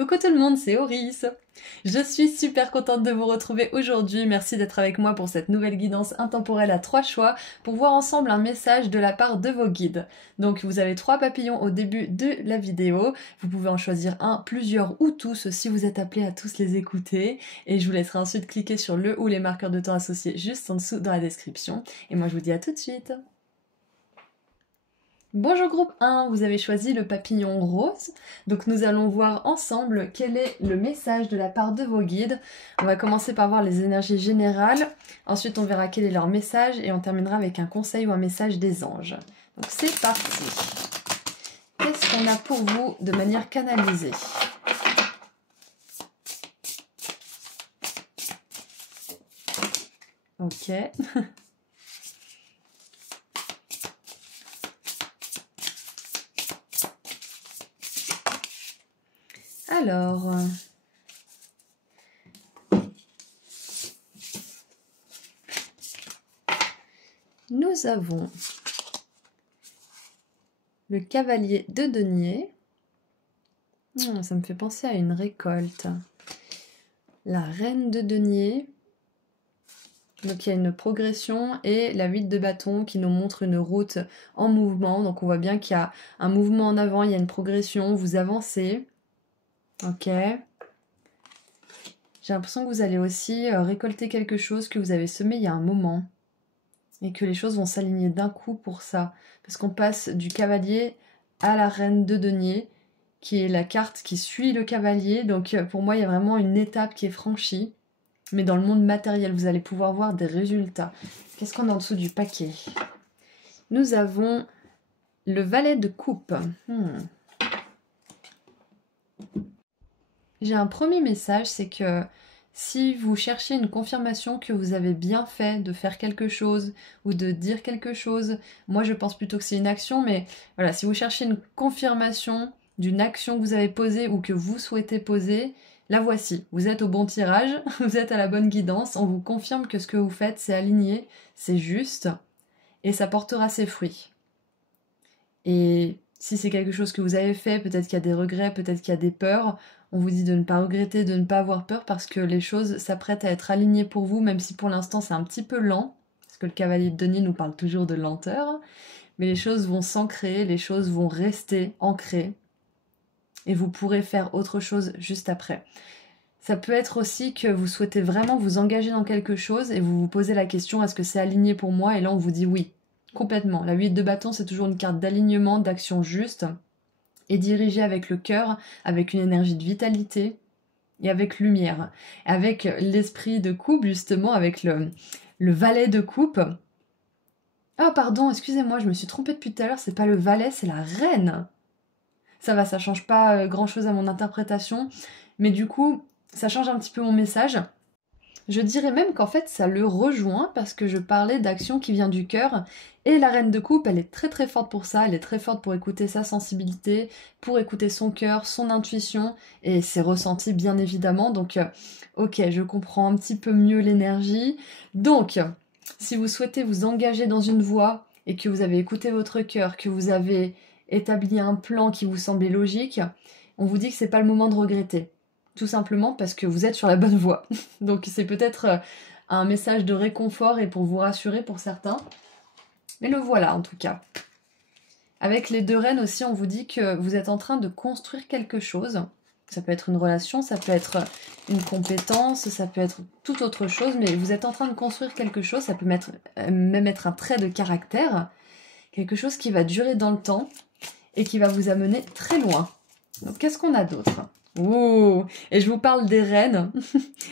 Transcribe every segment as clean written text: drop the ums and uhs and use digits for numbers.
Coucou tout le monde, c'est Oris. Je suis super contente de vous retrouver aujourd'hui. Merci d'être avec moi pour cette nouvelle guidance intemporelle à 3 choix pour voir ensemble un message de la part de vos guides. Donc vous avez 3 papillons au début de la vidéo. Vous pouvez en choisir un, plusieurs ou tous si vous êtes appelés à tous les écouter. Et je vous laisserai ensuite cliquer sur le ou les marqueurs de temps associés juste en dessous dans la description. Et moi je vous dis à tout de suite. Bonjour groupe 1, vous avez choisi le papillon rose, donc nous allons voir ensemble quel est le message de la part de vos guides. On va commencer par voir les énergies générales, ensuite on verra quel est leur message et on terminera avec un conseil ou un message des anges. Donc c'est parti. Qu'est-ce qu'on a pour vous de manière canalisée ? Ok. Alors, nous avons le cavalier de denier. Ça me fait penser à une récolte. La reine de denier. Donc il y a une progression et la 8 de bâton qui nous montre une route en mouvement. Donc on voit bien qu'il y a un mouvement en avant, il y a une progression, vous avancez. Ok. J'ai l'impression que vous allez aussi récolter quelque chose que vous avez semé il y a un moment. Et que les choses vont s'aligner d'un coup pour ça. Parce qu'on passe du cavalier à la reine de denier, qui est la carte qui suit le cavalier. Donc pour moi, il y a vraiment une étape qui est franchie. Mais dans le monde matériel, vous allez pouvoir voir des résultats. Qu'est-ce qu'on a en dessous du paquet ? Nous avons le valet de coupe. J'ai un premier message, c'est que si vous cherchez une confirmation que vous avez bien fait de faire quelque chose ou de dire quelque chose, moi je pense plutôt que c'est une action, mais voilà, si vous cherchez une confirmation d'une action que vous avez posée ou que vous souhaitez poser, la voici. Vous êtes au bon tirage, vous êtes à la bonne guidance, on vous confirme que ce que vous faites c'est aligné, c'est juste et ça portera ses fruits. Et si c'est quelque chose que vous avez fait, peut-être qu'il y a des regrets, peut-être qu'il y a des peurs, on vous dit de ne pas regretter, de ne pas avoir peur parce que les choses s'apprêtent à être alignées pour vous, même si pour l'instant c'est un petit peu lent, parce que le cavalier de denier nous parle toujours de lenteur, mais les choses vont s'ancrer, les choses vont rester ancrées, et vous pourrez faire autre chose juste après. Ça peut être aussi que vous souhaitez vraiment vous engager dans quelque chose et vous vous posez la question, est-ce que c'est aligné pour moi ? Et là on vous dit oui, complètement. La 8 de bâton c'est toujours une carte d'alignement, d'action juste, et dirigée avec le cœur, avec une énergie de vitalité et avec lumière. Avec l'esprit de coupe, justement, avec le valet de coupe. Oh, pardon, excusez-moi, je me suis trompée depuis tout à l'heure, c'est pas le valet, c'est la reine. Ça va, ça change pas grand-chose à mon interprétation, mais du coup, ça change un petit peu mon message. Je dirais même qu'en fait, ça le rejoint parce que je parlais d'action qui vient du cœur. Et la reine de coupe, elle est très très forte pour ça. Elle est très forte pour écouter sa sensibilité, pour écouter son cœur, son intuition et ses ressentis bien évidemment. Donc, ok, je comprends un petit peu mieux l'énergie. Donc, si vous souhaitez vous engager dans une voie et que vous avez écouté votre cœur, que vous avez établi un plan qui vous semblait logique, on vous dit que c'est pas le moment de regretter. Tout simplement parce que vous êtes sur la bonne voie. Donc c'est peut-être un message de réconfort et pour vous rassurer pour certains. Mais le voilà en tout cas. Avec les 2 reines aussi, on vous dit que vous êtes en train de construire quelque chose. Ça peut être une relation, ça peut être une compétence, ça peut être toute autre chose, mais vous êtes en train de construire quelque chose, ça peut même être un trait de caractère, quelque chose qui va durer dans le temps et qui va vous amener très loin. Donc qu'est-ce qu'on a d'autre ? Oh, et je vous parle des reines,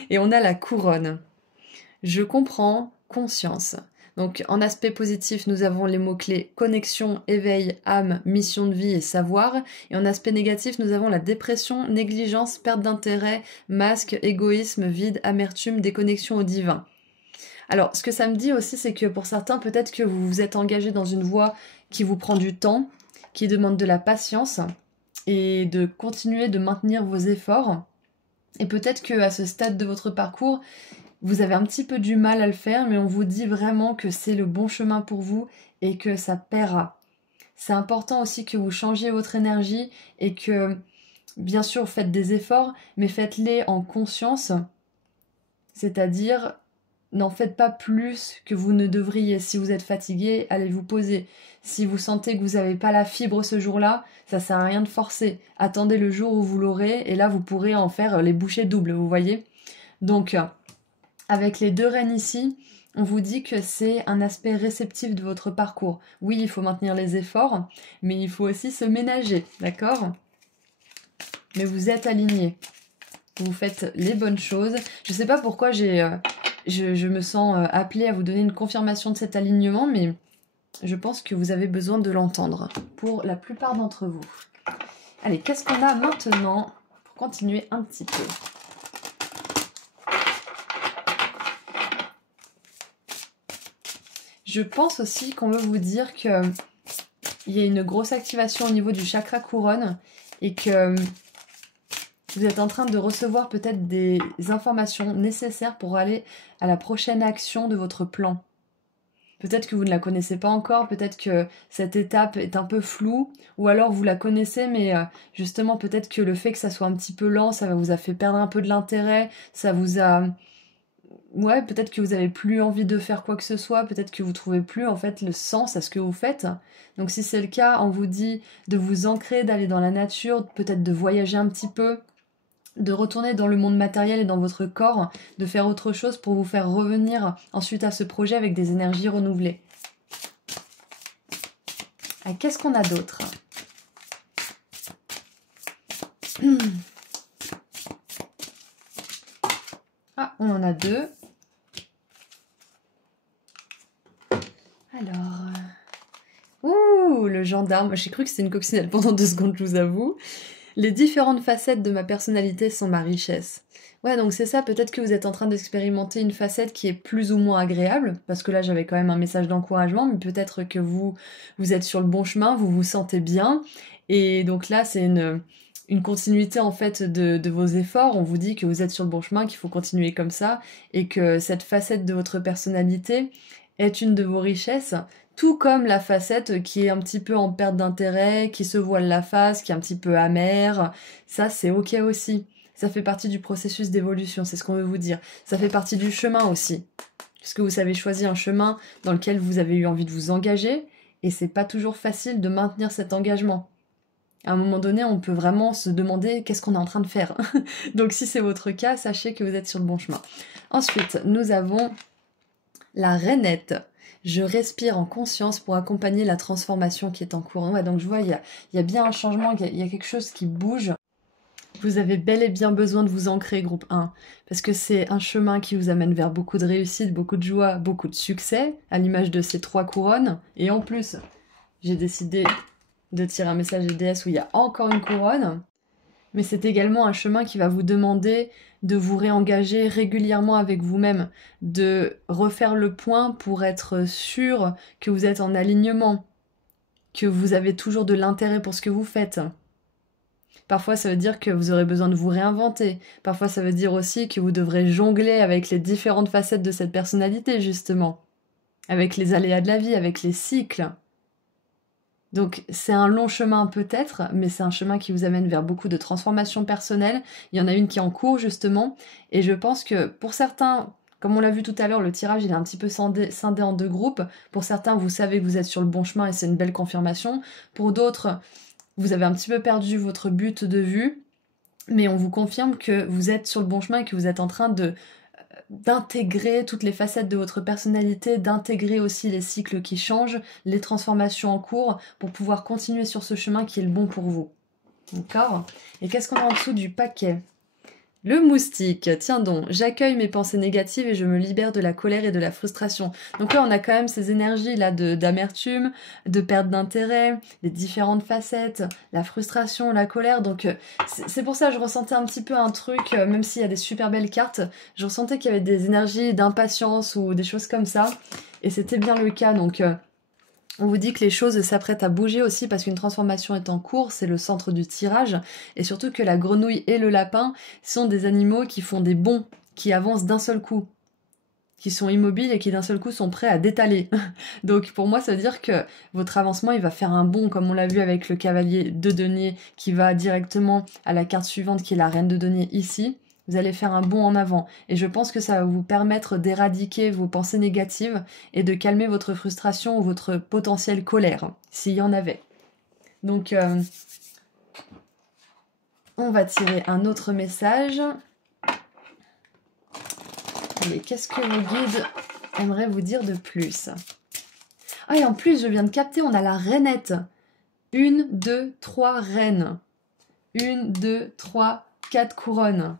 et on a la couronne. Je comprends, conscience. Donc en aspect positif, nous avons les mots-clés connexion, éveil, âme, mission de vie et savoir. Et en aspect négatif, nous avons la dépression, négligence, perte d'intérêt, masque, égoïsme, vide, amertume, déconnexion au divin. Alors ce que ça me dit aussi, c'est que pour certains, peut-être que vous vous êtes engagé dans une voie qui vous prend du temps, qui demande de la patience, et de continuer de maintenir vos efforts. Et peut-être qu'à ce stade de votre parcours, vous avez un petit peu du mal à le faire, mais on vous dit vraiment que c'est le bon chemin pour vous et que ça paiera. C'est important aussi que vous changiez votre énergie et que bien sûr, faites des efforts, mais faites-les en conscience, c'est-à-dire n'en faites pas plus que vous ne devriez. Si vous êtes fatigué, allez vous poser. Si vous sentez que vous n'avez pas la fibre ce jour-là, ça sert à rien de forcer. Attendez le jour où vous l'aurez, et là vous pourrez en faire les bouchées doubles, vous voyez. Donc, avec les 2 reines ici, on vous dit que c'est un aspect réceptif de votre parcours. Oui, il faut maintenir les efforts, mais il faut aussi se ménager, d'accord? Mais vous êtes alignés. Vous faites les bonnes choses. Je ne sais pas pourquoi je me sens appelée à vous donner une confirmation de cet alignement, mais je pense que vous avez besoin de l'entendre pour la plupart d'entre vous. Allez, qu'est-ce qu'on a maintenant pour continuer un petit peu? Je pense aussi qu'on veut vous dire qu'il y a une grosse activation au niveau du chakra couronne et que vous êtes en train de recevoir peut-être des informations nécessaires pour aller à la prochaine action de votre plan. Peut-être que vous ne la connaissez pas encore, peut-être que cette étape est un peu floue, ou alors vous la connaissez, mais justement peut-être que le fait que ça soit un petit peu lent, ça vous a fait perdre un peu de l'intérêt, ça vous a... Ouais, peut-être que vous avez plus envie de faire quoi que ce soit, peut-être que vous trouvez plus en fait le sens à ce que vous faites. Donc si c'est le cas, on vous dit de vous ancrer, d'aller dans la nature, peut-être de voyager un petit peu, de retourner dans le monde matériel et dans votre corps, de faire autre chose pour vous faire revenir ensuite à ce projet avec des énergies renouvelées. Ah, qu'est-ce qu'on a d'autre? Ah, on en a 2. Alors... Ouh, le gendarme. J'ai cru que c'était une coccinelle pendant 2 secondes, je vous avoue. Les différentes facettes de ma personnalité sont ma richesse. Ouais, donc c'est ça, peut-être que vous êtes en train d'expérimenter une facette qui est plus ou moins agréable, parce que là j'avais quand même un message d'encouragement, mais peut-être que vous êtes sur le bon chemin, vous vous sentez bien, et donc là c'est une continuité en fait de vos efforts, on vous dit que vous êtes sur le bon chemin, qu'il faut continuer comme ça, et que cette facette de votre personnalité est une de vos richesses, tout comme la facette qui est un petit peu en perte d'intérêt, qui se voile la face, qui est un petit peu amère, ça c'est ok aussi. Ça fait partie du processus d'évolution, c'est ce qu'on veut vous dire. Ça fait partie du chemin aussi. Puisque vous avez choisi un chemin dans lequel vous avez eu envie de vous engager, et c'est pas toujours facile de maintenir cet engagement. À un moment donné, on peut vraiment se demander qu'est-ce qu'on est en train de faire. Donc si c'est votre cas, sachez que vous êtes sur le bon chemin. Ensuite, nous avons la rainette. Je respire en conscience pour accompagner la transformation qui est en cours. Ouais, donc je vois, il y a bien un changement, il y a quelque chose qui bouge. Vous avez bel et bien besoin de vous ancrer, groupe 1, parce que c'est un chemin qui vous amène vers beaucoup de réussite, beaucoup de joie, beaucoup de succès, à l'image de ces 3 couronnes. Et en plus, j'ai décidé de tirer un message des déesses où il y a encore une couronne. Mais c'est également un chemin qui va vous demander de vous réengager régulièrement avec vous-même, de refaire le point pour être sûr que vous êtes en alignement, que vous avez toujours de l'intérêt pour ce que vous faites. Parfois, ça veut dire que vous aurez besoin de vous réinventer. Parfois, ça veut dire aussi que vous devrez jongler avec les différentes facettes de cette personnalité, justement. Avec les aléas de la vie, avec les cycles. Donc, c'est un long chemin peut-être, mais c'est un chemin qui vous amène vers beaucoup de transformations personnelles. Il y en a une qui est en cours, justement. Et je pense que pour certains, comme on l'a vu tout à l'heure, le tirage, il est un petit peu scindé en 2 groupes. Pour certains, vous savez que vous êtes sur le bon chemin et c'est une belle confirmation. Pour d'autres... Vous avez un petit peu perdu votre but de vue, mais on vous confirme que vous êtes sur le bon chemin et que vous êtes en train d'intégrer toutes les facettes de votre personnalité, d'intégrer aussi les cycles qui changent, les transformations en cours, pour pouvoir continuer sur ce chemin qui est le bon pour vous. D'accord? Et qu'est-ce qu'on a en dessous du paquet? Le moustique, tiens donc, j'accueille mes pensées négatives et je me libère de la colère et de la frustration. Donc là, on a quand même ces énergies là d'amertume, de perte d'intérêt, les différentes facettes, la frustration, la colère. Donc c'est pour ça que je ressentais un petit peu un truc, même s'il y a des super belles cartes, je ressentais qu'il y avait des énergies d'impatience ou des choses comme ça. Et c'était bien le cas, donc... On vous dit que les choses s'apprêtent à bouger aussi parce qu'une transformation est en cours, c'est le centre du tirage, et surtout que la grenouille et le lapin sont des animaux qui font des bonds, qui avancent d'un seul coup. qui sont immobiles et qui d'un seul coup sont prêts à détaler. Donc pour moi, ça veut dire que votre avancement, il va faire un bond, comme on l'a vu avec le cavalier de denier, qui va directement à la carte suivante, qui est la reine de denier ici. Vous allez faire un bond en avant. Et je pense que ça va vous permettre d'éradiquer vos pensées négatives et de calmer votre frustration ou votre potentielle colère, s'il y en avait. Donc, on va tirer un autre message. Allez, qu'est-ce que vos guides aimeraient vous dire de plus? Ah, et en plus, je viens de capter, on a la rainette. 1, 2, 3 reines. 1, 2, 3, 4 couronnes.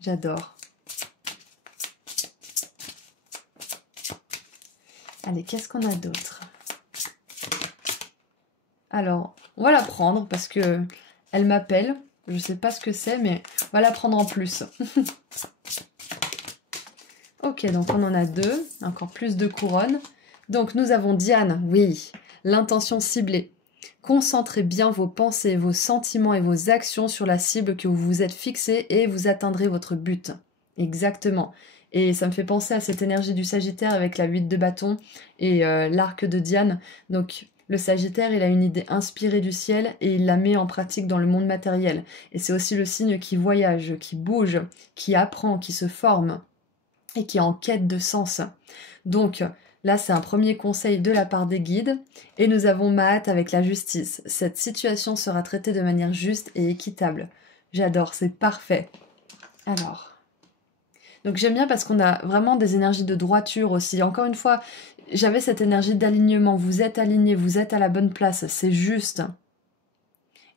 J'adore. Allez, qu'est-ce qu'on a d'autre? Alors, on va la prendre parce que elle m'appelle. Je sais pas ce que c'est, mais on va la prendre en plus. Ok, donc on en a 2, encore plus de couronnes. Donc nous avons Diane, oui, l'intention ciblée. Concentrez bien vos pensées, vos sentiments et vos actions sur la cible que vous vous êtes fixée et vous atteindrez votre but. Exactement. Et ça me fait penser à cette énergie du Sagittaire avec la 8 de bâton et l'arc de Diane. Donc le Sagittaire, il a une idée inspirée du ciel et il la met en pratique dans le monde matériel. Et c'est aussi le signe qui voyage, qui bouge, qui apprend, qui se forme et qui est en quête de sens. Donc là, c'est un premier conseil de la part des guides. Et nous avons Mahat avec la justice. Cette situation sera traitée de manière juste et équitable. J'adore, c'est parfait. Alors, donc j'aime bien parce qu'on a vraiment des énergies de droiture aussi. Encore une fois, j'avais cette énergie d'alignement. Vous êtes aligné, vous êtes à la bonne place, c'est juste.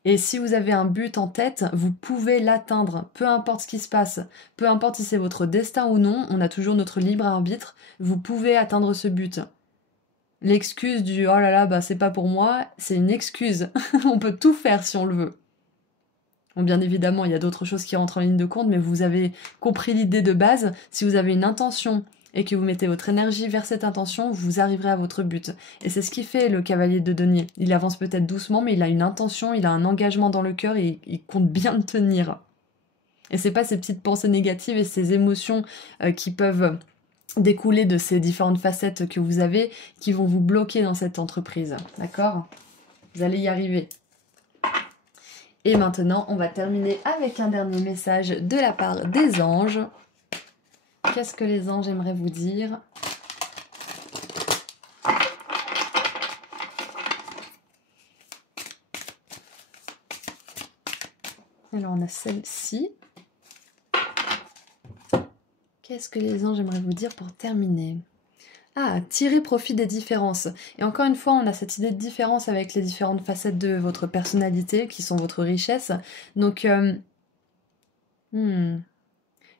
Et si vous avez un but en tête, vous pouvez l'atteindre, peu importe ce qui se passe, peu importe si c'est votre destin ou non, on a toujours notre libre arbitre, vous pouvez atteindre ce but. L'excuse du « oh là là, bah c'est pas pour moi », c'est une excuse. On peut tout faire si on le veut. Bon, bien évidemment, il y a d'autres choses qui rentrent en ligne de compte, mais vous avez compris l'idée de base. Si vous avez une intention et que vous mettez votre énergie vers cette intention, vous arriverez à votre but. Et c'est ce qui fait le cavalier de denier. Il avance peut-être doucement, mais il a une intention, il a un engagement dans le cœur et il compte bien le tenir. Et c'est pas ces petites pensées négatives et ces émotions qui peuvent découler de ces différentes facettes que vous avez qui vont vous bloquer dans cette entreprise. D'accord? Vous allez y arriver. Et maintenant, on va terminer avec un dernier message de la part des anges. Qu'est-ce que les anges aimeraient vous dire? Alors, on a celle-ci. Qu'est-ce que les anges aimeraient vous dire pour terminer? Ah, tirer profit des différences. Et encore une fois, on a cette idée de différence avec les différentes facettes de votre personnalité, qui sont votre richesse. Donc, il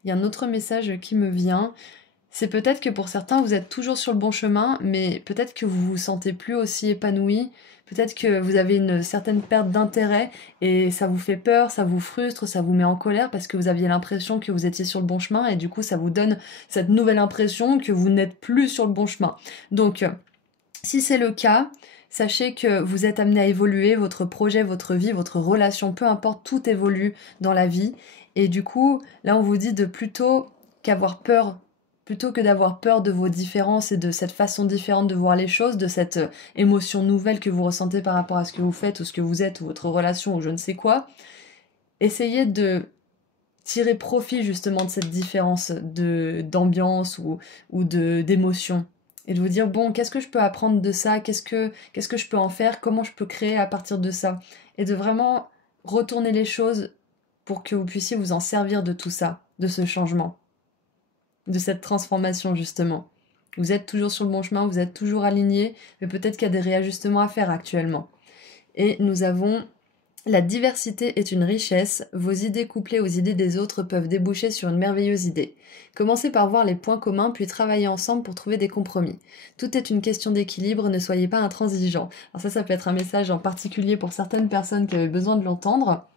y a un autre message qui me vient. C'est peut-être que pour certains, vous êtes toujours sur le bon chemin, mais peut-être que vous vous sentez plus aussi épanoui. Peut-être que vous avez une certaine perte d'intérêt et ça vous fait peur, ça vous frustre, ça vous met en colère parce que vous aviez l'impression que vous étiez sur le bon chemin et du coup, ça vous donne cette nouvelle impression que vous n'êtes plus sur le bon chemin. Donc, si c'est le cas, sachez que vous êtes amené à évoluer, votre projet, votre vie, votre relation, peu importe, tout évolue dans la vie. Et du coup, là, on vous dit de plutôt que d'avoir peur de vos différences et de cette façon différente de voir les choses, de cette émotion nouvelle que vous ressentez par rapport à ce que vous faites ou ce que vous êtes ou votre relation ou je ne sais quoi, essayez de tirer profit justement de cette différence d'ambiance ou d'émotion et de vous dire bon, qu'est-ce que je peux apprendre de ça, qu'est-ce que je peux en faire, comment je peux créer à partir de ça et de vraiment retourner les choses pour que vous puissiez vous en servir de tout ça, de ce changement, de cette transformation justement. Vous êtes toujours sur le bon chemin, vous êtes toujours aligné, mais peut-être qu'il y a des réajustements à faire actuellement. Et nous avons la diversité est une richesse, vos idées couplées aux idées des autres peuvent déboucher sur une merveilleuse idée. Commencez par voir les points communs puis travaillez ensemble pour trouver des compromis. Tout est une question d'équilibre, ne soyez pas intransigeants. Alors ça peut être un message en particulier pour certaines personnes qui avaient besoin de l'entendre.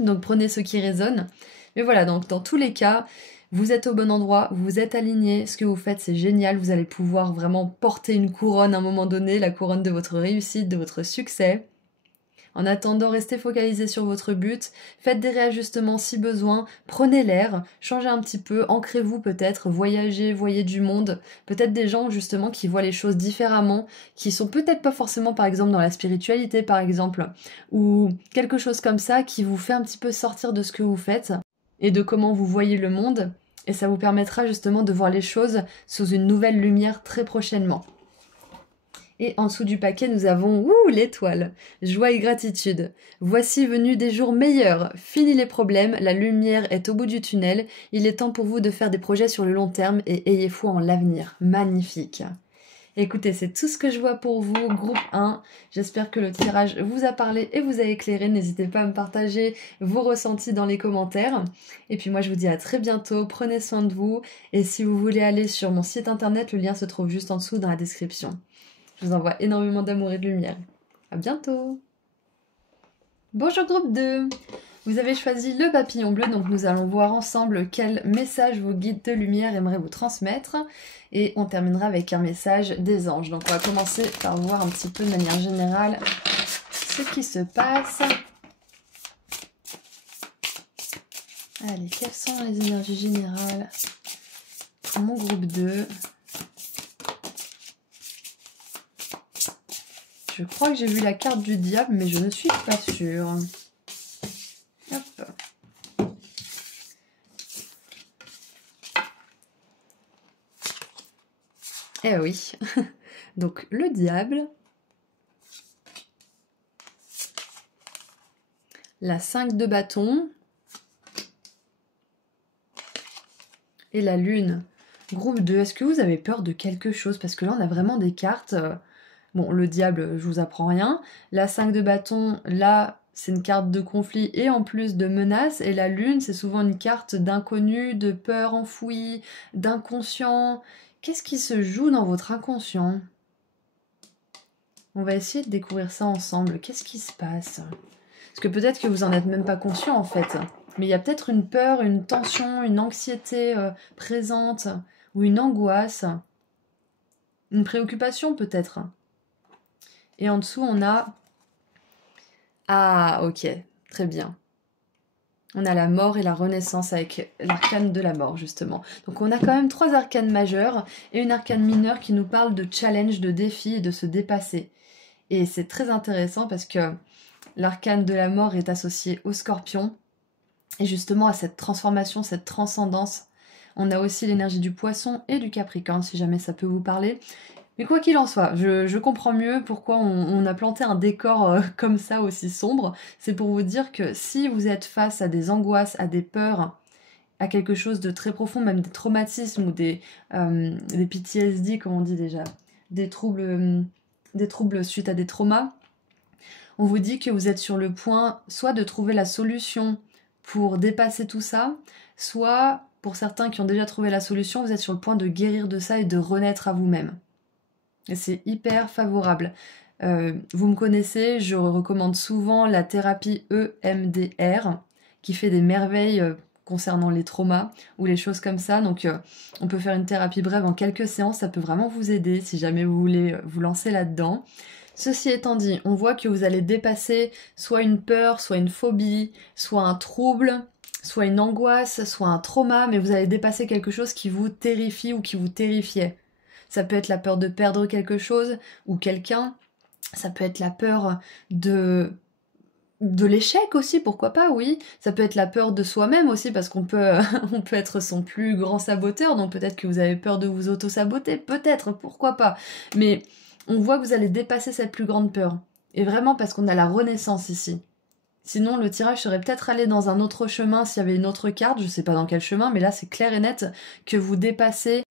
Donc prenez ce qui résonne. Mais voilà, donc dans tous les cas, vous êtes au bon endroit, vous êtes aligné, ce que vous faites c'est génial, vous allez pouvoir vraiment porter une couronne à un moment donné, la couronne de votre réussite, de votre succès. En attendant, restez focalisés sur votre but, faites des réajustements si besoin, prenez l'air, changez un petit peu, ancrez-vous peut-être, voyagez, voyez du monde, peut-être des gens justement qui voient les choses différemment, qui sont peut-être pas forcément par exemple dans la spiritualité par exemple, ou quelque chose comme ça qui vous fait un petit peu sortir de ce que vous faites et de comment vous voyez le monde, et ça vous permettra justement de voir les choses sous une nouvelle lumière très prochainement. Et en dessous du paquet, nous avons l'étoile. Joie et gratitude. Voici venus des jours meilleurs. Fini les problèmes, la lumière est au bout du tunnel. Il est temps pour vous de faire des projets sur le long terme et ayez foi en l'avenir. Magnifique. Écoutez, c'est tout ce que je vois pour vous, groupe 1. J'espère que le tirage vous a parlé et vous a éclairé. N'hésitez pas à me partager vos ressentis dans les commentaires. Et puis moi, je vous dis à très bientôt. Prenez soin de vous. Et si vous voulez aller sur mon site internet, le lien se trouve juste en dessous dans la description. Je vous envoie énormément d'amour et de lumière. À bientôt. Bonjour groupe 2. Vous avez choisi le papillon bleu, donc nous allons voir ensemble quel message vos guides de lumière aimeraient vous transmettre. Et on terminera avec un message des anges. Donc on va commencer par voir un petit peu de manière générale ce qui se passe. Allez, quelles sont les énergies générales pour mon groupe 2 ? Je crois que j'ai vu la carte du diable, mais je ne suis pas sûre. Hop. Eh oui. Donc, le diable. La 5 de bâton. Et la lune. Groupe 2, est-ce que vous avez peur de quelque chose? Parce que là, on a vraiment des cartes... Bon, le diable, je vous apprends rien. La 5 de bâton, là, c'est une carte de conflit et en plus de menace. Et la lune, c'est souvent une carte d'inconnu, de peur enfouie, d'inconscient. Qu'est-ce qui se joue dans votre inconscient? On va essayer de découvrir ça ensemble. Qu'est-ce qui se passe? Parce que peut-être que vous en êtes même pas conscient en fait. Mais il y a peut-être une peur, une tension, une anxiété présente ou une angoisse. Une préoccupation peut-être. Et en dessous, on a... Ah, ok, très bien. On a la mort et la renaissance avec l'arcane de la mort, justement. Donc on a quand même 3 arcanes majeures et une arcane mineure qui nous parle de challenge, de défi et de se dépasser. Et c'est très intéressant parce que l'arcane de la mort est associé au scorpion et justement à cette transformation, cette transcendance. On a aussi l'énergie du poisson et du capricorne, si jamais ça peut vous parler. Mais quoi qu'il en soit, je comprends mieux pourquoi on a planté un décor comme ça aussi sombre. C'est pour vous dire que si vous êtes face à des angoisses, à des peurs, à quelque chose de très profond, même des traumatismes ou des PTSD, comme on dit déjà, des troubles suite à des traumas, on vous dit que vous êtes sur le point soit de trouver la solution pour dépasser tout ça, soit, pour certains qui ont déjà trouvé la solution, vous êtes sur le point de guérir de ça et de renaître à vous-même. Et c'est hyper favorable. Vous me connaissez, je recommande souvent la thérapie EMDR qui fait des merveilles concernant les traumas ou les choses comme ça. Donc on peut faire une thérapie brève en quelques séances, ça peut vraiment vous aider si jamais vous voulez vous lancer là-dedans. Ceci étant dit, on voit que vous allez dépasser soit une peur, soit une phobie, soit un trouble, soit une angoisse, soit un trauma, mais vous allez dépasser quelque chose qui vous terrifie ou qui vous terrifiait. Ça peut être la peur de perdre quelque chose ou quelqu'un. Ça peut être la peur de l'échec aussi, pourquoi pas, oui. Ça peut être la peur de soi-même aussi, parce qu'on peut, on peut être son plus grand saboteur, donc peut-être que vous avez peur de vous auto-saboter, peut-être, pourquoi pas. Mais on voit que vous allez dépasser cette plus grande peur. Et vraiment parce qu'on a la renaissance ici. Sinon, le tirage serait peut-être allé dans un autre chemin s'il y avait une autre carte, je sais pas dans quel chemin, mais là c'est clair et net que vous dépassez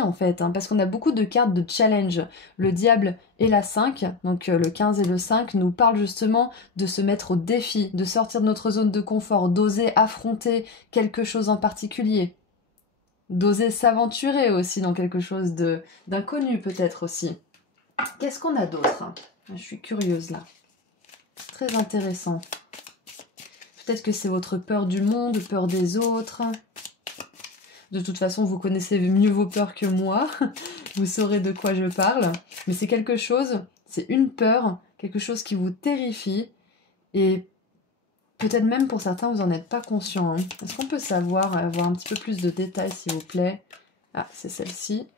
en fait, parce qu'on a beaucoup de cartes de challenge. Le diable et la 5, donc le 15 et le 5, nous parlent justement de se mettre au défi, de sortir de notre zone de confort, d'oser affronter quelque chose en particulier, d'oser s'aventurer aussi dans quelque chose d'inconnu peut-être aussi. Qu'est-ce qu'on a d'autre? Je suis curieuse là. Très intéressant. Peut-être que c'est votre peur du monde, peur des autres. De toute façon, vous connaissez mieux vos peurs que moi. Vous saurez de quoi je parle. Mais c'est quelque chose, C'est une peur, quelque chose qui vous terrifie, et peut-être même pour certains, vous n'en êtes pas conscient. Hein. Est-ce qu'on peut savoir, avoir un petit peu plus de détails, s'il vous plaît? Ah, c'est celle-ci.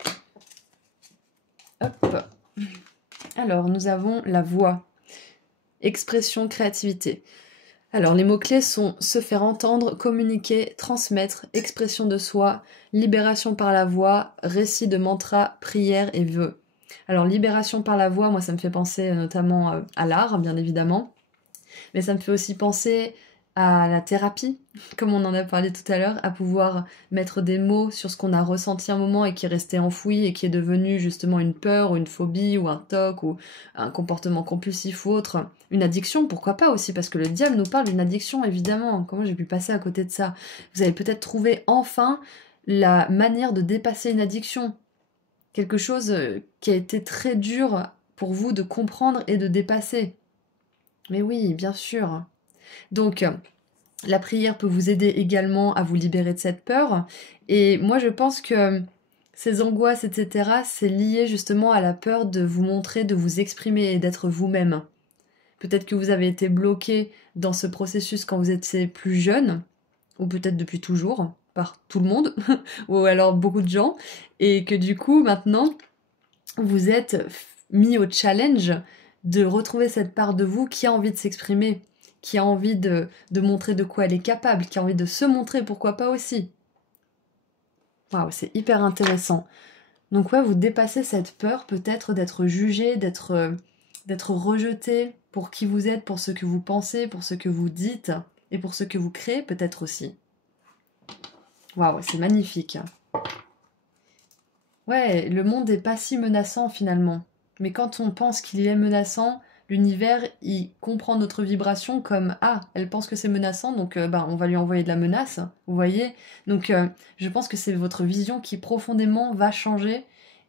Hop. Alors, nous avons la voix. Expression, créativité. Alors, les mots-clés sont se faire entendre, communiquer, transmettre, expression de soi, libération par la voix, récit de mantra, prière et vœux. Alors, libération par la voix, moi, ça me fait penser notamment à l'art, bien évidemment. Mais ça me fait aussi penser à la thérapie, comme on en a parlé tout à l'heure, à pouvoir mettre des mots sur ce qu'on a ressenti un moment et qui est resté enfoui et qui est devenu justement une peur ou une phobie ou un toc ou un comportement compulsif ou autre. Une addiction, pourquoi pas aussi, parce que le diable nous parle d'une addiction, évidemment. Comment j'ai pu passer à côté de ça? Vous avez peut-être trouvé enfin la manière de dépasser une addiction. Quelque chose qui a été très dur pour vous de comprendre et de dépasser. Mais oui, bien sûr. Donc, la prière peut vous aider également à vous libérer de cette peur. Et moi, je pense que ces angoisses, etc., c'est lié justement à la peur de vous montrer, de vous exprimer et d'être vous-même. Peut-être que vous avez été bloqué dans ce processus quand vous étiez plus jeune, ou peut-être depuis toujours, par tout le monde, ou alors beaucoup de gens, et que du coup, maintenant, vous êtes mis au challenge de retrouver cette part de vous qui a envie de s'exprimer, qui a envie de montrer de quoi elle est capable, qui a envie de se montrer, pourquoi pas aussi. Waouh, c'est hyper intéressant. Donc ouais, vous dépassez cette peur peut-être d'être jugé, d'être rejeté pour qui vous êtes, pour ce que vous pensez, pour ce que vous dites, et pour ce que vous créez peut-être aussi. Waouh, c'est magnifique. Ouais, le monde n'est pas si menaçant finalement. Mais quand on pense qu'il est menaçant, l'univers, il comprend notre vibration comme « Ah, elle pense que c'est menaçant, donc on va lui envoyer de la menace. » Vous voyez? Donc je pense que c'est votre vision qui profondément va changer.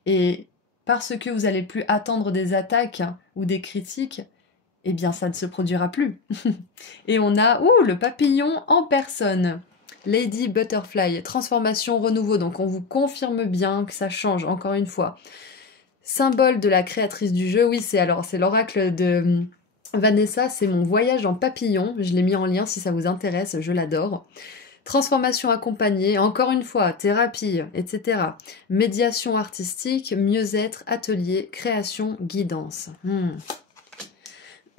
Et parce que vous allez plus attendre des attaques ou des critiques, eh bien ça ne se produira plus. Et on a, le papillon en personne. Lady Butterfly, transformation, renouveau. Donc on vous confirme bien que ça change, encore une fois. Symbole de la créatrice du jeu, oui, c'est l'oracle de Vanessa, c'est mon voyage en papillon. Je l'ai mis en lien si ça vous intéresse, je l'adore. Transformation accompagnée, encore une fois, thérapie, etc. Médiation artistique, mieux-être, atelier, création, guidance.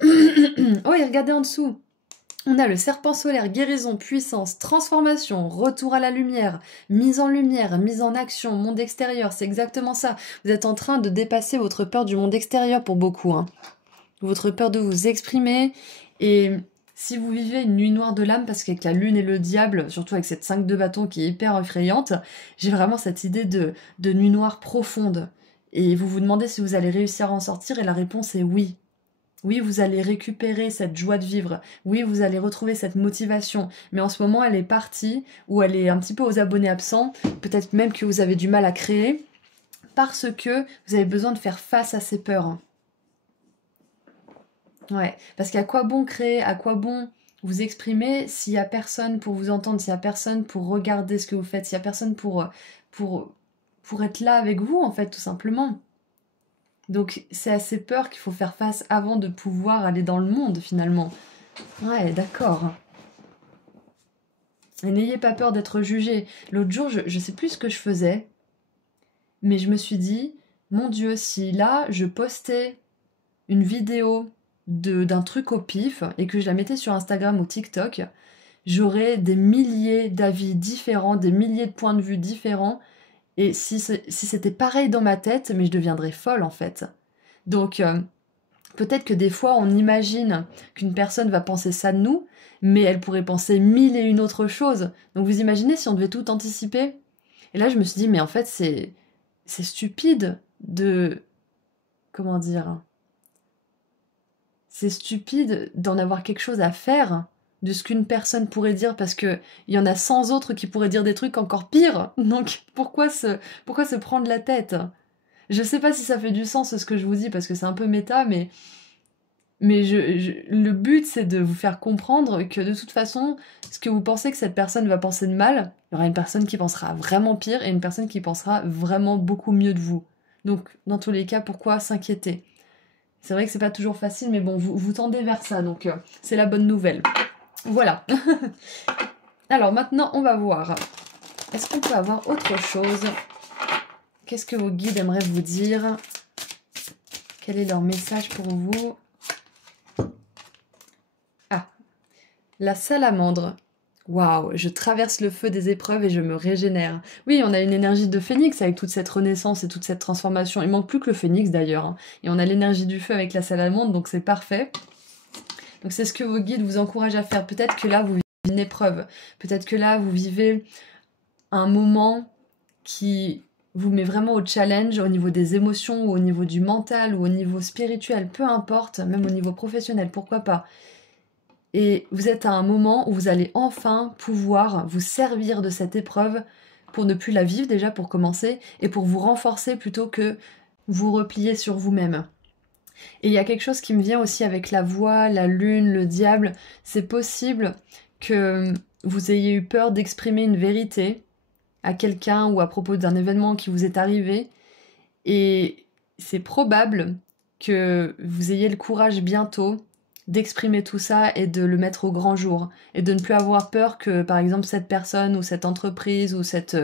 Oh, et regardez en dessous. On a le serpent solaire, guérison, puissance, transformation, retour à la lumière, mise en action, monde extérieur, c'est exactement ça. Vous êtes en train de dépasser votre peur du monde extérieur pour beaucoup. Hein. Votre peur de vous exprimer. Et si vous vivez une nuit noire de l'âme, parce qu'avec la lune et le diable, surtout avec cette 5 de bâton qui est hyper effrayante, j'ai vraiment cette idée de nuit noire profonde. Et vous vous demandez si vous allez réussir à en sortir, et la réponse est oui. Oui, vous allez récupérer cette joie de vivre. Oui, vous allez retrouver cette motivation. Mais en ce moment, elle est partie, ou elle est un petit peu aux abonnés absents. Peut-être même que vous avez du mal à créer, parce que vous avez besoin de faire face à ces peurs. Ouais, parce qu'à quoi bon créer, à quoi bon vous exprimer s'il n'y a personne pour vous entendre, s'il n'y a personne pour regarder ce que vous faites, s'il n'y a personne pour être là avec vous, en fait, tout simplement. Donc c'est à ces peurs qu'il faut faire face avant de pouvoir aller dans le monde finalement. Ouais, d'accord. Et n'ayez pas peur d'être jugé. L'autre jour, je sais plus ce que je faisais, mais je me suis dit, mon Dieu, si là je postais une vidéo d'un truc au pif et que je la mettais sur Instagram ou TikTok, j'aurais des milliers d'avis différents, des milliers de points de vue différents. Et si c'était pareil dans ma tête, mais je deviendrais folle en fait. Donc, peut-être que des fois, on imagine qu'une personne va penser ça de nous, mais elle pourrait penser 1001 autres choses. Donc, vous imaginez si on devait tout anticiper? Et là, je me suis dit, mais en fait, c'est stupide de... Comment dire? C'est stupide d'en avoir quelque chose à faire de ce qu'une personne pourrait dire, parce que il y en a 100 autres qui pourraient dire des trucs encore pires. Donc, pourquoi se prendre la tête? Je sais pas si ça fait du sens ce que je vous dis, parce que c'est un peu méta, mais le but c'est de vous faire comprendre que de toute façon, ce que vous pensez que cette personne va penser de mal, il y aura une personne qui pensera vraiment pire et une personne qui pensera vraiment beaucoup mieux de vous. Donc, dans tous les cas, pourquoi s'inquiéter? C'est vrai que c'est pas toujours facile, mais bon, vous tendez vers ça, donc c'est la bonne nouvelle. Voilà. Alors maintenant, on va voir. Est-ce qu'on peut avoir autre chose? Qu'est-ce que vos guides aimeraient vous dire? Quel est leur message pour vous? Ah, la salamandre. Waouh, je traverse le feu des épreuves et je me régénère. Oui, on a une énergie de phénix avec toute cette renaissance et toute cette transformation. Il manque plus que le phénix d'ailleurs, hein. Et on a l'énergie du feu avec la salamandre, donc c'est parfait. Donc c'est ce que vos guides vous encouragent à faire. Peut-être que là, vous vivez une épreuve. Peut-être que là, vous vivez un moment qui vous met vraiment au challenge au niveau des émotions, ou au niveau du mental, ou au niveau spirituel, peu importe, même au niveau professionnel, pourquoi pas. Et vous êtes à un moment où vous allez enfin pouvoir vous servir de cette épreuve pour ne plus la vivre déjà pour commencer, et pour vous renforcer plutôt que vous replier sur vous-même. Et il y a quelque chose qui me vient aussi avec la voix, la lune, le diable. C'est possible que vous ayez eu peur d'exprimer une vérité à quelqu'un ou à propos d'un événement qui vous est arrivé. Et c'est probable que vous ayez le courage bientôt d'exprimer tout ça et de le mettre au grand jour. Et de ne plus avoir peur que, par exemple, cette personne ou cette entreprise ou cette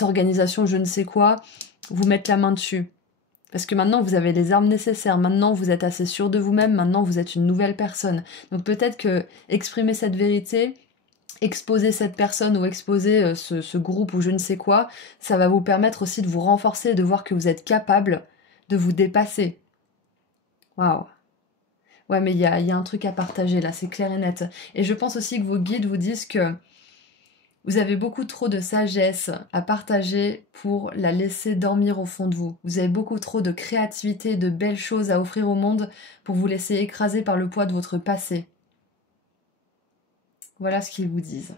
organisation, je ne sais quoi, vous mette la main dessus. Parce que maintenant, vous avez les armes nécessaires. Maintenant, vous êtes assez sûr de vous-même. Maintenant, vous êtes une nouvelle personne. Donc peut-être que exprimer cette vérité, exposer cette personne ou exposer ce groupe ou je ne sais quoi, ça va vous permettre aussi de vous renforcer et de voir que vous êtes capable de vous dépasser. Waouh. Ouais, mais il y a un truc à partager là, c'est clair et net. Et je pense aussi que vos guides vous disent que vous avez beaucoup trop de sagesse à partager pour la laisser dormir au fond de vous. Vous avez beaucoup trop de créativité, de belles choses à offrir au monde pour vous laisser écraser par le poids de votre passé. Voilà ce qu'ils vous disent.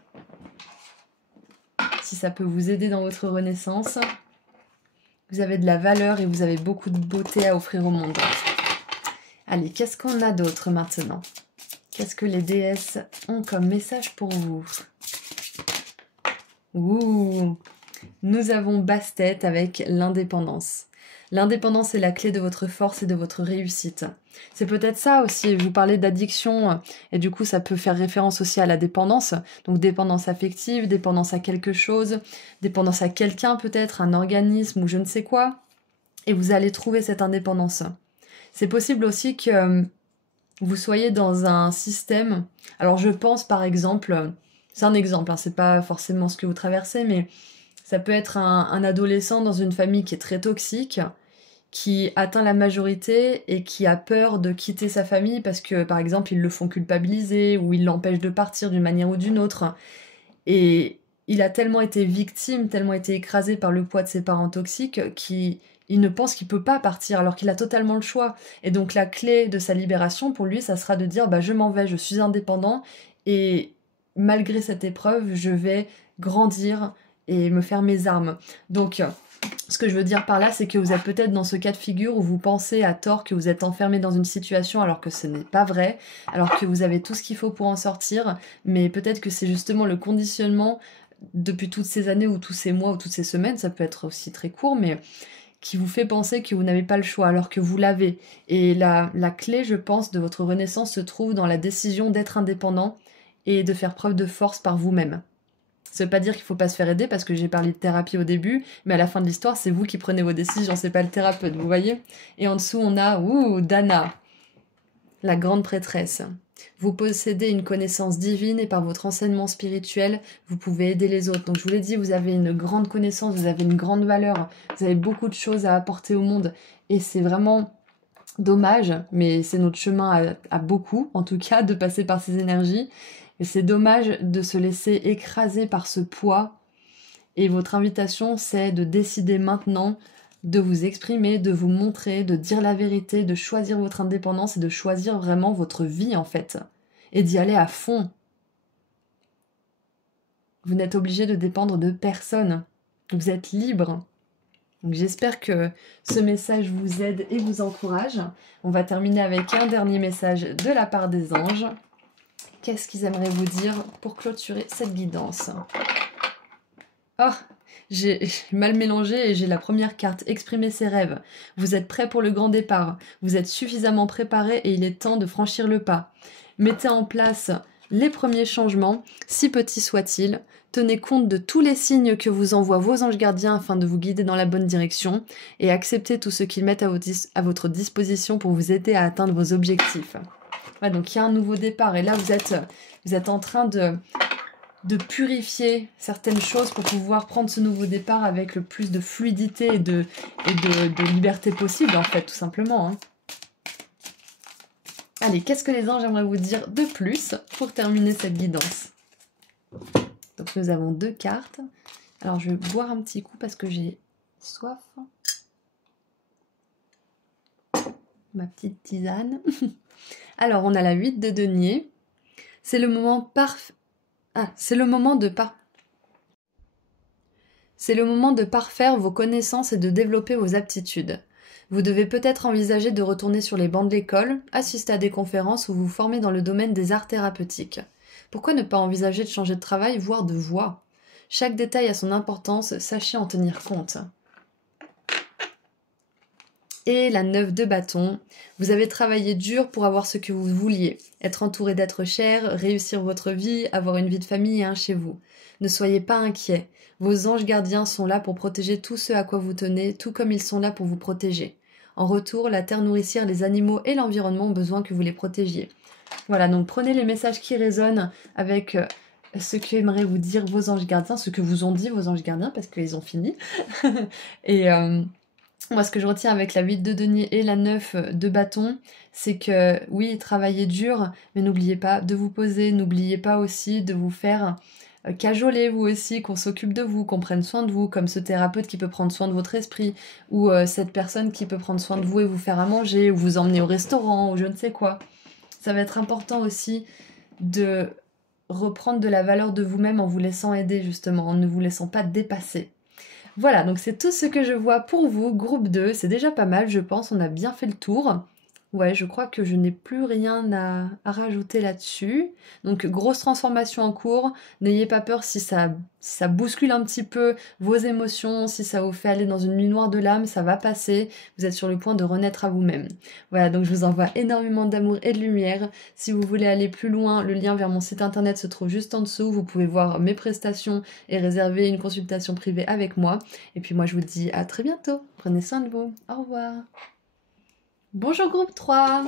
Si ça peut vous aider dans votre renaissance, vous avez de la valeur et vous avez beaucoup de beauté à offrir au monde. Allez, qu'est-ce qu'on a d'autre maintenant? Qu'est-ce que les déesses ont comme message pour vous? Ouh, nous avons Bastet avec l'indépendance. L'indépendance est la clé de votre force et de votre réussite. C'est peut-être ça aussi, vous parlez d'addiction, et du coup ça peut faire référence aussi à la dépendance. Donc dépendance affective, dépendance à quelque chose, dépendance à quelqu'un peut-être, un organisme ou je ne sais quoi. Et vous allez trouver cette indépendance. C'est possible aussi que vous soyez dans un système. Alors je pense par exemple, c'est un exemple, hein, c'est pas forcément ce que vous traversez, mais ça peut être un adolescent dans une famille qui est très toxique, qui atteint la majorité et qui a peur de quitter sa famille parce que par exemple ils le font culpabiliser ou ils l'empêchent de partir d'une manière ou d'une autre. Et il a tellement été victime, tellement été écrasé par le poids de ses parents toxiques qu'il ne pense qu'il peut pas partir alors qu'il a totalement le choix. Et donc la clé de sa libération pour lui, ça sera de dire bah je m'en vais, je suis indépendant et malgré cette épreuve, je vais grandir et me faire mes armes. Donc ce que je veux dire par là, c'est que vous êtes peut-être dans ce cas de figure où vous pensez à tort que vous êtes enfermé dans une situation alors que ce n'est pas vrai, alors que vous avez tout ce qu'il faut pour en sortir, mais peut-être que c'est justement le conditionnement depuis toutes ces années ou tous ces mois ou toutes ces semaines, ça peut être aussi très court, mais qui vous fait penser que vous n'avez pas le choix alors que vous l'avez. Et la clé, je pense, de votre renaissance se trouve dans la décision d'être indépendant et de faire preuve de force par vous-même. Ça veut pas dire qu'il faut pas se faire aider parce que j'ai parlé de thérapie au début, mais à la fin de l'histoire, c'est vous qui prenez vos décisions, c'est pas le thérapeute, vous voyez? Et en dessous, on a, Dana, la grande prêtresse. Vous possédez une connaissance divine et par votre enseignement spirituel, vous pouvez aider les autres. Donc je vous l'ai dit, vous avez une grande connaissance, vous avez une grande valeur, vous avez beaucoup de choses à apporter au monde et c'est vraiment dommage, mais c'est notre chemin à beaucoup, en tout cas, de passer par ces énergies. Et c'est dommage de se laisser écraser par ce poids. Et votre invitation, c'est de décider maintenant de vous exprimer, de vous montrer, de dire la vérité, de choisir votre indépendance et de choisir vraiment votre vie, en fait. Et d'y aller à fond. Vous n'êtes obligé de dépendre de personne. Vous êtes libre. Donc j'espère que ce message vous aide et vous encourage. On va terminer avec un dernier message de la part des anges. Qu'est-ce qu'ils aimeraient vous dire pour clôturer cette guidance? Oh, j'ai mal mélangé et j'ai la première carte. Exprimer ses rêves. Vous êtes prêt pour le grand départ. Vous êtes suffisamment préparé et il est temps de franchir le pas. Mettez en place les premiers changements, si petits soient-ils. Tenez compte de tous les signes que vous envoient vos anges gardiens afin de vous guider dans la bonne direction et acceptez tout ce qu'ils mettent à votre disposition pour vous aider à atteindre vos objectifs. Ouais, donc il y a un nouveau départ et là vous êtes en train de purifier certaines choses pour pouvoir prendre ce nouveau départ avec le plus de fluidité et de liberté possible en fait, tout simplement. Hein. Allez, qu'est-ce que les anges aimeraient vous dire de plus pour terminer cette guidance? Donc nous avons 2 cartes. Alors je vais boire un petit coup parce que j'ai soif. Ma petite tisane. Alors on a la 8 de denier. C'est le moment parfait. Ah, c'est le moment de parfaire vos connaissances et de développer vos aptitudes. Vous devez peut-être envisager de retourner sur les bancs de l'école, assister à des conférences ou vous former dans le domaine des arts thérapeutiques. Pourquoi ne pas envisager de changer de travail, voire de voie? Chaque détail a son importance, sachez en tenir compte. Et la 9 de bâton, vous avez travaillé dur pour avoir ce que vous vouliez, être entouré d'êtres chers, réussir votre vie, avoir une vie de famille et un chez vous. Ne soyez pas inquiets, vos anges gardiens sont là pour protéger tout ce à quoi vous tenez, tout comme ils sont là pour vous protéger. En retour, la terre nourricière, les animaux et l'environnement ont besoin que vous les protégiez. Voilà, donc prenez les messages qui résonnent avec ce qu'aimeraient vous dire vos anges gardiens, ce que vous ont dit vos anges gardiens, parce qu'ils ont fini. Et moi, ce que je retiens avec la 8 de denier et la 9 de bâton, c'est que oui, travaillez dur, mais n'oubliez pas de vous poser, n'oubliez pas aussi de vous faire cajoler vous aussi, qu'on s'occupe de vous, qu'on prenne soin de vous, comme ce thérapeute qui peut prendre soin de votre esprit, ou cette personne qui peut prendre soin de vous et vous faire à manger, ou vous emmener au restaurant, ou je ne sais quoi. Ça va être important aussi de reprendre de la valeur de vous-même en vous laissant aider justement, en ne vous laissant pas dépasser. Voilà, donc c'est tout ce que je vois pour vous, groupe 2, c'est déjà pas mal je pense, on a bien fait le tour. Ouais, je crois que je n'ai plus rien à rajouter là-dessus. Donc, grosse transformation en cours. N'ayez pas peur si ça bouscule un petit peu vos émotions, si ça vous fait aller dans une nuit noire de l'âme, ça va passer. Vous êtes sur le point de renaître à vous-même. Voilà, donc je vous envoie énormément d'amour et de lumière. Si vous voulez aller plus loin, le lien vers mon site internet se trouve juste en dessous. Vous pouvez voir mes prestations et réserver une consultation privée avec moi. Et puis moi, je vous dis à très bientôt. Prenez soin de vous. Au revoir. Bonjour groupe 3.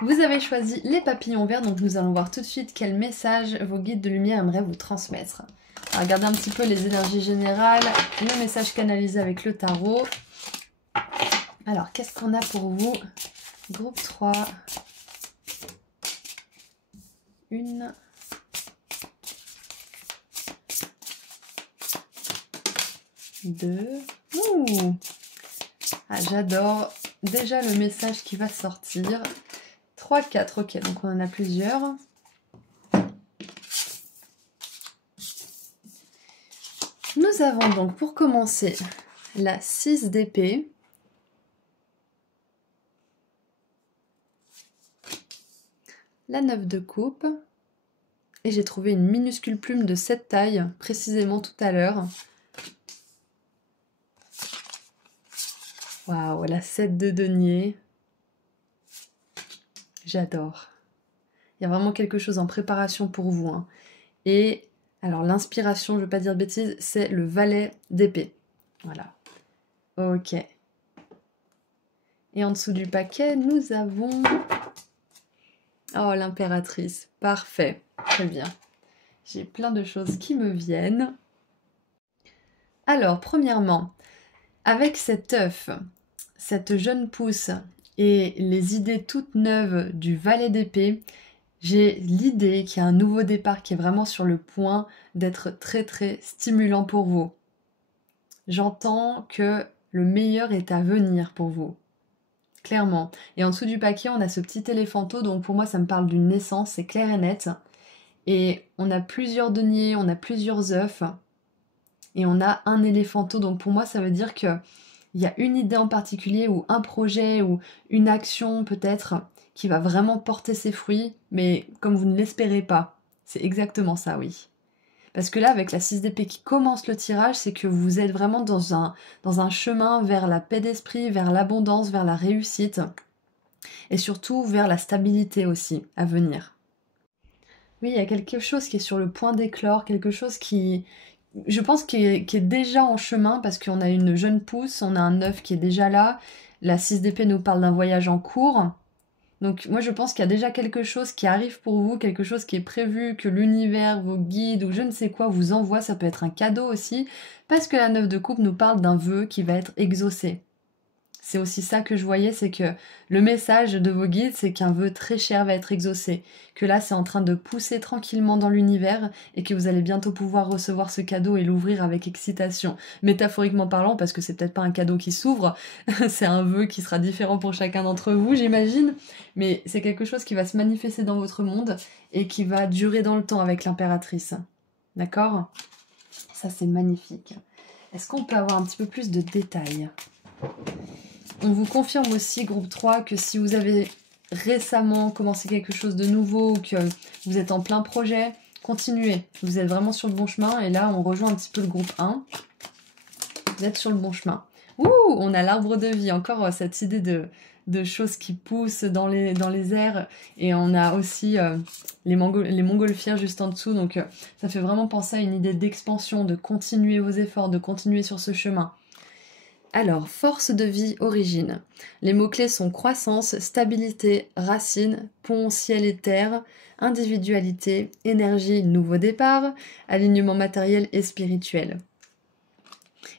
Vous avez choisi les papillons verts, donc nous allons voir tout de suite quel message vos guides de lumière aimeraient vous transmettre. On va regarder un petit peu les énergies générales, le message canalisé avec le tarot. Alors, qu'est-ce qu'on a pour vous? Groupe 3. 1. 2. Ouh. Ah, j'adore déjà le message qui va sortir. 3, 4, ok, donc on en a plusieurs. Nous avons donc pour commencer la 6 d'épée. La 9 de coupe. Et j'ai trouvé une minuscule plume de cette taille, précisément tout à l'heure. Waouh, la 7 de denier. J'adore. Il y a vraiment quelque chose en préparation pour vous. Hein. Et alors l'inspiration, je ne veux pas dire de bêtises, c'est le valet d'épée. Voilà. Ok. Et en dessous du paquet, nous avons... Oh, l'impératrice. Parfait. Très bien. J'ai plein de choses qui me viennent. Alors, premièrement, avec cet œuf, cette jeune pousse et les idées toutes neuves du valet d'épée, j'ai l'idée qu'il y a un nouveau départ qui est vraiment sur le point d'être très très stimulant pour vous. J'entends que le meilleur est à venir pour vous. Clairement. Et en dessous du paquet, on a ce petit éléphanteau, donc pour moi ça me parle d'une naissance, c'est clair et net. Et on a plusieurs deniers, on a plusieurs œufs, et on a un éléphanteau, donc pour moi ça veut dire que il y a une idée en particulier ou un projet ou une action peut-être qui va vraiment porter ses fruits, mais comme vous ne l'espérez pas. C'est exactement ça, oui. Parce que là, avec la 6 d'épée qui commence le tirage, c'est que vous êtes vraiment dans un chemin vers la paix d'esprit, vers l'abondance, vers la réussite, et surtout vers la stabilité aussi à venir. Oui, il y a quelque chose qui est sur le point d'éclore, quelque chose qui, je pense, qui est déjà en chemin, parce qu'on a une jeune pousse, on a un œuf qui est déjà là, la 6 d'épée nous parle d'un voyage en cours. Donc moi je pense qu'il y a déjà quelque chose qui arrive pour vous, quelque chose qui est prévu, que l'univers, vos guides ou je ne sais quoi vous envoie, ça peut être un cadeau aussi, parce que la 9 de coupe nous parle d'un vœu qui va être exaucé. C'est aussi ça que je voyais, c'est que le message de vos guides, c'est qu'un vœu très cher va être exaucé, que là c'est en train de pousser tranquillement dans l'univers et que vous allez bientôt pouvoir recevoir ce cadeau et l'ouvrir avec excitation. Métaphoriquement parlant, parce que c'est peut-être pas un cadeau qui s'ouvre, c'est un vœu qui sera différent pour chacun d'entre vous, j'imagine, mais c'est quelque chose qui va se manifester dans votre monde et qui va durer dans le temps avec l'impératrice. D'accord ? Ça c'est magnifique. Est-ce qu'on peut avoir un petit peu plus de détails ? On vous confirme aussi, groupe 3, que si vous avez récemment commencé quelque chose de nouveau ou que vous êtes en plein projet, continuez. Vous êtes vraiment sur le bon chemin. Et là, on rejoint un petit peu le groupe 1. Vous êtes sur le bon chemin. Ouh, on a l'arbre de vie. Encore cette idée de choses qui poussent dans les airs. Et on a aussi les montgolfières juste en dessous. Donc, ça fait vraiment penser à une idée d'expansion, de continuer vos efforts, de continuer sur ce chemin. Alors, force de vie, origine. Les mots-clés sont croissance, stabilité, racine, pont, ciel et terre, individualité, énergie, nouveau départ, alignement matériel et spirituel.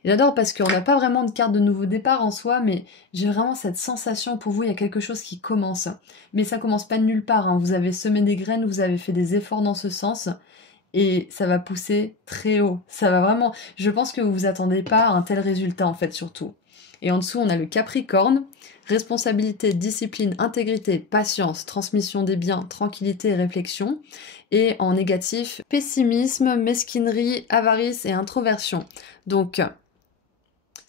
J'adore parce qu'on n'a pas vraiment de carte de nouveau départ en soi, mais j'ai vraiment cette sensation pour vous, il y a quelque chose qui commence. Mais ça commence pas de nulle part, hein. Vous avez semé des graines, vous avez fait des efforts dans ce sens, et ça va pousser très haut. Ça va vraiment... Je pense que vous vous attendez pas à un tel résultat en fait surtout. Et en dessous on a le Capricorne, responsabilité, discipline, intégrité, patience, transmission des biens, tranquillité et réflexion. Et en négatif, pessimisme, mesquinerie, avarice et introversion. Donc...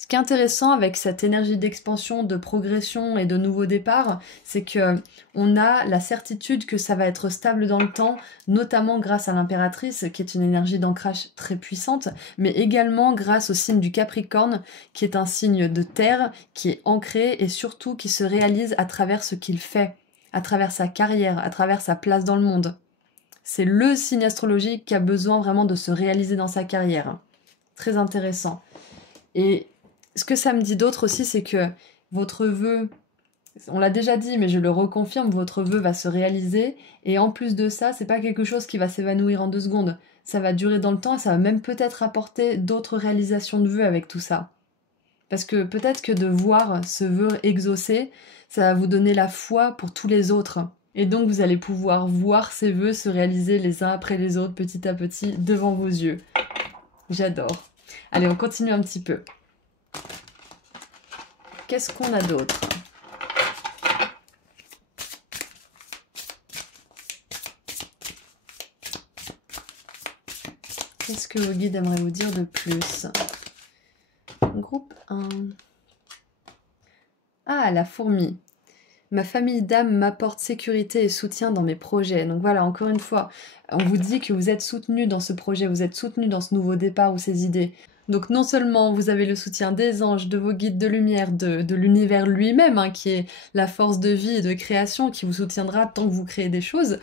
Ce qui est intéressant avec cette énergie d'expansion, de progression et de nouveau départ, c'est que on a la certitude que ça va être stable dans le temps, notamment grâce à l'impératrice, qui est une énergie d'ancrage très puissante, mais également grâce au signe du Capricorne, qui est un signe de terre, qui est ancré et surtout qui se réalise à travers ce qu'il fait, à travers sa carrière, à travers sa place dans le monde. C'est le signe astrologique qui a besoin vraiment de se réaliser dans sa carrière. Très intéressant. Et ce que ça me dit d'autre aussi, c'est que votre vœu, on l'a déjà dit, mais je le reconfirme, votre vœu va se réaliser. Et en plus de ça, c'est pas quelque chose qui va s'évanouir en 2 secondes. Ça va durer dans le temps et ça va même peut-être apporter d'autres réalisations de vœux avec tout ça. Parce que peut-être que de voir ce vœu exaucé, ça va vous donner la foi pour tous les autres. Et donc vous allez pouvoir voir ces vœux se réaliser les uns après les autres, petit à petit, devant vos yeux. J'adore. Allez, on continue un petit peu. Qu'est-ce qu'on a d'autre? Qu'est-ce que vos guides aimeraient vous dire de plus? Groupe 1. Ah, la fourmi. Ma famille d'âme m'apporte sécurité et soutien dans mes projets. Donc voilà, encore une fois, on vous dit que vous êtes soutenu dans ce projet, vous êtes soutenu dans ce nouveau départ ou ces idées. Donc non seulement vous avez le soutien des anges, de vos guides de lumière, de l'univers lui-même, hein, qui est la force de vie et de création, qui vous soutiendra tant que vous créez des choses,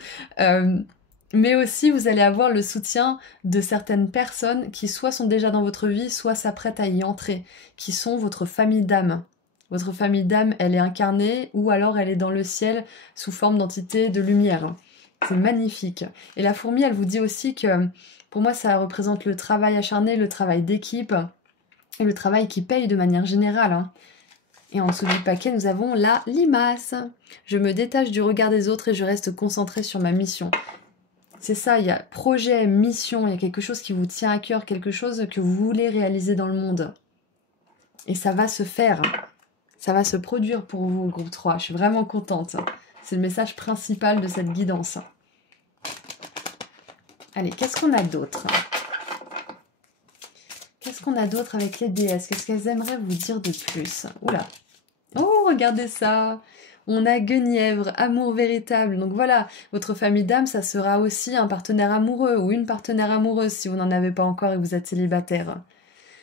mais aussi vous allez avoir le soutien de certaines personnes qui soit sont déjà dans votre vie, soit s'apprêtent à y entrer, qui sont votre famille d'âme. Votre famille d'âme, elle est incarnée ou alors elle est dans le ciel sous forme d'entité de lumière. C'est magnifique. Et la fourmi, elle vous dit aussi que pour moi, ça représente le travail acharné, le travail d'équipe et le travail qui paye de manière générale. Hein. Et en dessous du paquet, nous avons la limace. Je me détache du regard des autres et je reste concentrée sur ma mission. C'est ça, il y a projet, mission, il y a quelque chose qui vous tient à cœur, quelque chose que vous voulez réaliser dans le monde. Et ça va se faire. Ça va se produire pour vous, groupe 3. Je suis vraiment contente. C'est le message principal de cette guidance. Allez, qu'est-ce qu'on a d'autre? Qu'est-ce qu'on a d'autre avec les déesses? Qu'est-ce qu'elles aimeraient vous dire de plus? Oula. Oh, regardez ça! On a Guenièvre, amour véritable. Donc voilà, votre famille d'âme, ça sera aussi un partenaire amoureux ou une partenaire amoureuse si vous n'en avez pas encore et que vous êtes célibataire.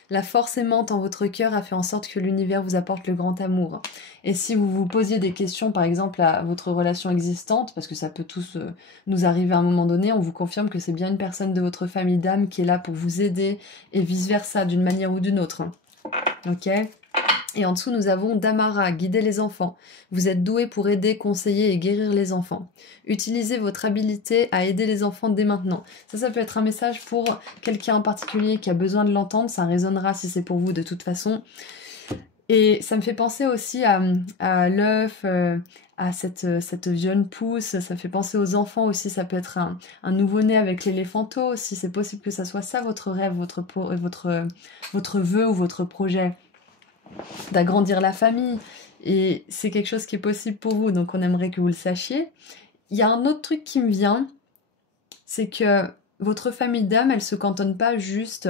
La force aimante en votre cœur a fait en sorte que l'univers vous apporte le grand amour. Et si vous vous posiez des questions, par exemple, à votre relation existante, parce que ça peut tous nous arriver à un moment donné, on vous confirme que c'est bien une personne de votre famille d'âme qui est là pour vous aider et vice-versa, d'une manière ou d'une autre. Ok ? Et en dessous, nous avons Damara, guider les enfants. Vous êtes doué pour aider, conseiller et guérir les enfants. Utilisez votre habilité à aider les enfants dès maintenant. Ça peut être un message pour quelqu'un en particulier qui a besoin de l'entendre. Ça résonnera si c'est pour vous de toute façon. Et ça me fait penser aussi à l'œuf, à cette jeune pousse. Ça me fait penser aux enfants aussi. Ça peut être un nouveau-né avec l'éléphanto. Si c'est possible que ça soit ça votre rêve, votre vœu ou votre projet, d'agrandir la famille, et c'est quelque chose qui est possible pour vous, donc on aimerait que vous le sachiez. Il y a un autre truc qui me vient, c'est que votre famille d'âme, elle se cantonne pas juste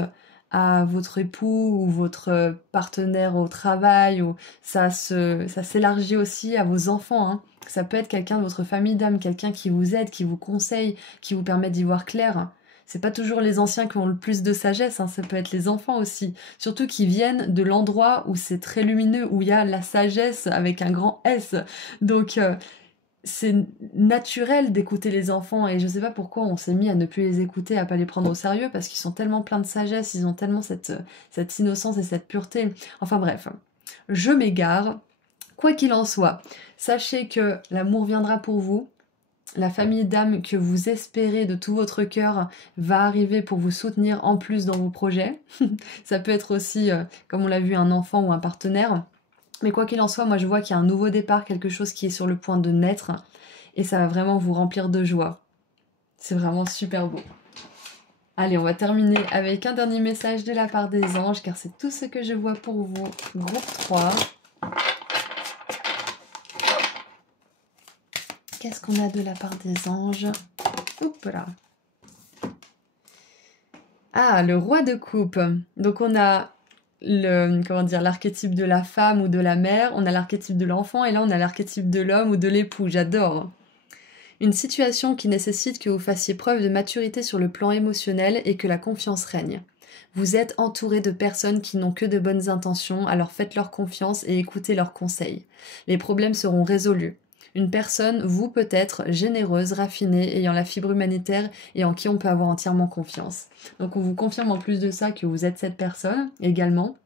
à votre époux ou votre partenaire au travail, ou ça s'élargit aussi à vos enfants, hein. Ça peut être quelqu'un de votre famille d'âme, quelqu'un qui vous aide, qui vous conseille, qui vous permet d'y voir clair. C'est pas toujours les anciens qui ont le plus de sagesse, hein, ça peut être les enfants aussi. Surtout qui viennent de l'endroit où c'est très lumineux, où il y a la sagesse avec un grand S. Donc c'est naturel d'écouter les enfants, et je sais pas pourquoi on s'est mis à ne plus les écouter, à pas les prendre au sérieux, parce qu'ils sont tellement pleins de sagesse, ils ont tellement cette innocence et cette pureté. Enfin bref, je m'égare. Quoi qu'il en soit, sachez que l'amour viendra pour vous. La famille d'âme que vous espérez de tout votre cœur va arriver pour vous soutenir en plus dans vos projets. Ça peut être aussi, comme on l'a vu, un enfant ou un partenaire. Mais quoi qu'il en soit, moi je vois qu'il y a un nouveau départ, quelque chose qui est sur le point de naître. Et ça va vraiment vous remplir de joie. C'est vraiment super beau. Allez, on va terminer avec un dernier message de la part des anges, car c'est tout ce que je vois pour vous. Groupe 3. Qu'est-ce qu'on a de la part des anges? Oups là. Ah, le roi de coupe. Donc on a l'archétype de la femme ou de la mère, on a l'archétype de l'enfant, et là on a l'archétype de l'homme ou de l'époux. J'adore. Une situation qui nécessite que vous fassiez preuve de maturité sur le plan émotionnel et que la confiance règne. Vous êtes entouré de personnes qui n'ont que de bonnes intentions, alors faites-leur confiance et écoutez leurs conseils. Les problèmes seront résolus. Une personne, vous peut-être, généreuse, raffinée, ayant la fibre humanitaire et en qui on peut avoir entièrement confiance. Donc on vous confirme en plus de ça que vous êtes cette personne également.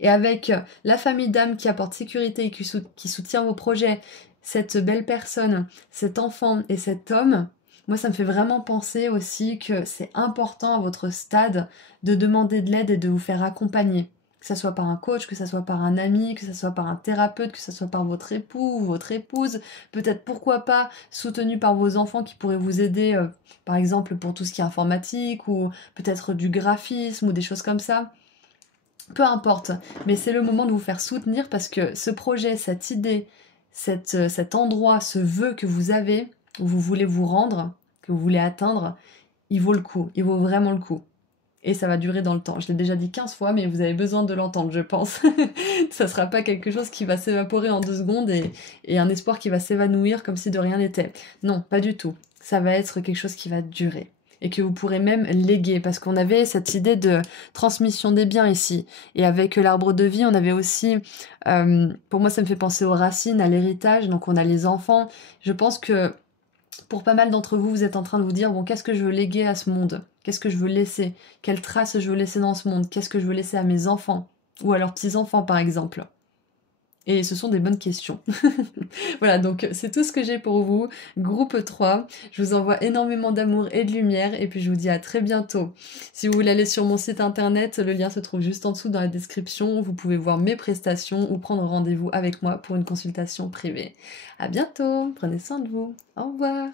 Et avec la famille d'âme qui apporte sécurité et qui soutient vos projets, cette belle personne, cet enfant et cet homme, moi ça me fait vraiment penser aussi que c'est important à votre stade de demander de l'aide et de vous faire accompagner. Que ça soit par un coach, que ça soit par un ami, que ça soit par un thérapeute, que ça soit par votre époux ou votre épouse, peut-être pourquoi pas soutenu par vos enfants qui pourraient vous aider, par exemple pour tout ce qui est informatique, ou peut-être du graphisme ou des choses comme ça. Peu importe, mais c'est le moment de vous faire soutenir, parce que ce projet, cette idée, cet endroit, ce vœu que vous avez, où vous voulez vous rendre, que vous voulez atteindre, il vaut le coup, il vaut vraiment le coup. Et ça va durer dans le temps. Je l'ai déjà dit 15 fois, mais vous avez besoin de l'entendre, je pense. Ça sera pas quelque chose qui va s'évaporer en 2 secondes et un espoir qui va s'évanouir comme si de rien n'était. Non, pas du tout. Ça va être quelque chose qui va durer. Et que vous pourrez même léguer, parce qu'on avait cette idée de transmission des biens ici. Et avec l'arbre de vie, on avait aussi, pour moi ça me fait penser aux racines, à l'héritage, donc on a les enfants. Je pense que pour pas mal d'entre vous, vous êtes en train de vous dire, bon, qu'est-ce que je veux léguer à ce monde? Qu'est-ce que je veux laisser? Quelles traces je veux laisser dans ce monde? Qu'est-ce que je veux laisser à mes enfants? Ou à leurs petits-enfants, par exemple? Et ce sont des bonnes questions. Voilà, donc c'est tout ce que j'ai pour vous. Groupe 3, je vous envoie énormément d'amour et de lumière, et puis je vous dis à très bientôt. Si vous voulez aller sur mon site internet, le lien se trouve juste en dessous dans la description. Vous pouvez voir mes prestations ou prendre rendez-vous avec moi pour une consultation privée. À bientôt, prenez soin de vous. Au revoir.